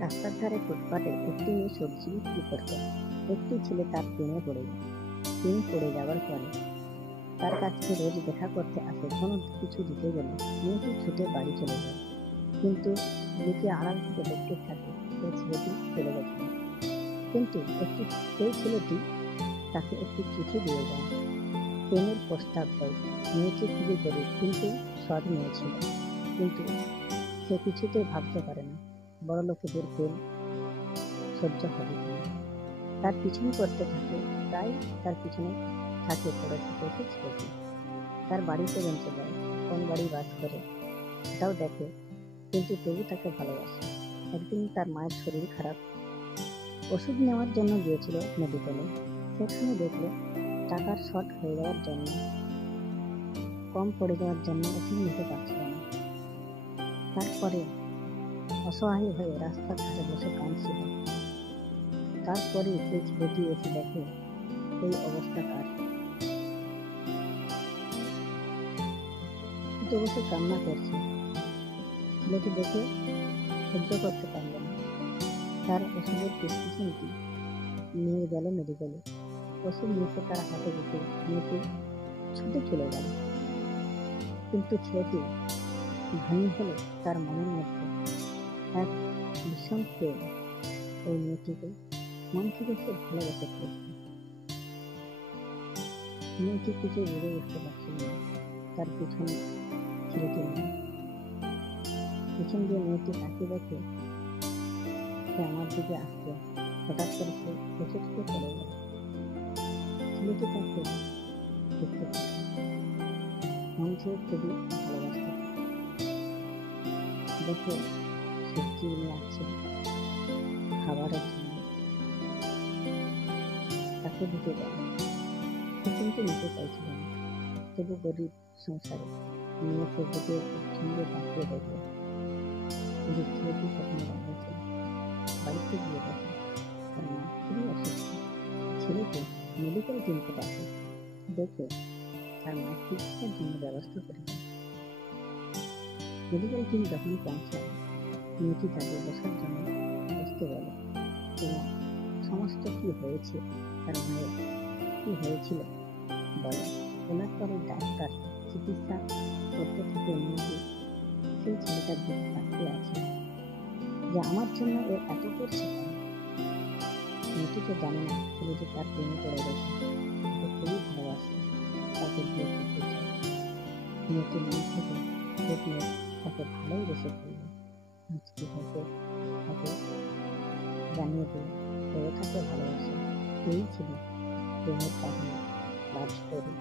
রাস্তার ধারে ফুটপাতে একটি মেয়ে সবজি বিক্রি করত। একটি ছেলে তার প্রেমে পড়ে যায়। প্রেমে পড়ে যাওয়ার পরে তার কাছে রোজ দেখা করতে আসে। কোনো কিছু দিতে গেলে মেয়েটি ছুটে বাড়ি চলে যায়, কিন্তু লোকে আড়াল থেকে দেখতে থাকে সেই ছেলেটি চলে গেছে। কিন্তু সেই ছেলেটি তাকে একটি চিঠি দিয়ে যায়, প্রেমের প্রস্তাব দেয়। মেয়েটি খুবই গরিব, কিন্তু সৎ মেয়ে ছিল। কিন্তু সে কিছুতেই ভাবতে পারে না বড় লোকেদের প্রেম সহ্য হবে কিনা। তার পিছনে পড়তে থাকে, তাই তার পিছনে পড়ে থাকে সে ছেলেটি। তার বাড়ি পর্যন্ত যায়, কোন বাড়ি বাস করে সেটাও দেখে, কিন্তু তবু তাকে ভালোবাসে। একদিন তার মায়ের শরীর খারাপ, ওষুধ নেওয়ার জন্য গিয়েছিল মেডিকেলে। সেখানে দেখলো টাকার শর্ট হয়ে যাওয়ার জন্য, কম পড়ে যাওয়ার জন্য ওষুধ নিতে পারছিল না। তারপরে অসহায় হয়ে রাস্তার ধারে বসে কাঁদছিল। তারপরে সেই ছেলেটি এসে দেখে এই অবস্থা তার, কিন্তু বসে কান্না করছে। ছেলেটি দেখে সহ্য করতে পারল না। তার ওষুধের প্রেসক্রিপশনটি নিয়ে গেল মেডিকেলে। ওষুধ নিচে তার হাতে দিতে মেয়েটি ছুটে চলে গেল। কিন্তু ছেলেটি ভাঙি হলো তার মনের মধ্যে এক ভীষণ প্রেম। ওই মেয়েটিকে মন থেকে সে ভালোবেসে ফেলেছে। মেয়েটি কিছু বুঝে উঠতে পারছিল না। তার পিছনে ছেলেটি নেই। পিছন দিয়ে মেয়েটি তাকিয়ে দেখে সে আমার দিকে আসছে। হঠাৎ করে সে ছুটে ছুটে চলে গেল। ছেলেটি তাকে দেখতে পায়, মন থেকে খুবই ভালোবাসতে দেখে সবজি নিয়ে আসছে খাবারের জন্য, তাকে দিতে দেয়। সে কিন্তু নিতে চাইছিল না, তবু গরিব সংসারে নিয়ে সে দিকে সঙ্গে তাকিয়ে দেখল যে ছেলেটি সেখানে দাঁড়িয়েছিল। বাড়িতে গিয়ে দেখে তার মা খুবই অসুস্থ। ছেলেকে মেডিকেল টিমকে ডাকে, দেখে তার মায়ের চিকিৎসার জন্য ব্যবস্থা করে দেয়। মেডিকেল টিম যখন পৌঁছায়, মেয়েটি তাকে বসার জন্য বসতে বলে এবং সমস্ত কি হয়েছে, তার মায়ের কি হয়েছিল বলে। বলার পরে ডাক্তার চিকিৎসা করতে থাকে। মেয়েটি সেই ছেলেটার দিকে তাকিয়ে আছে যে আমার জন্য ও এত করছে কেন। মেয়েটি তো জানে না ছেলেটি তার প্রেমে পড়ে গেছে, তাকে খুবই ভালোবাসে, তাকে বিয়ে করতে চায়। মেয়েটি মন থেকে দেখলে তাকে ভালোই বেসে ফেলবে। মুচকি হেসে তাকে জানিয়ে দিল ও তাকে ভালোবাসে। এই ছিল প্রেমের কাহিনী, লাভ স্টোরি।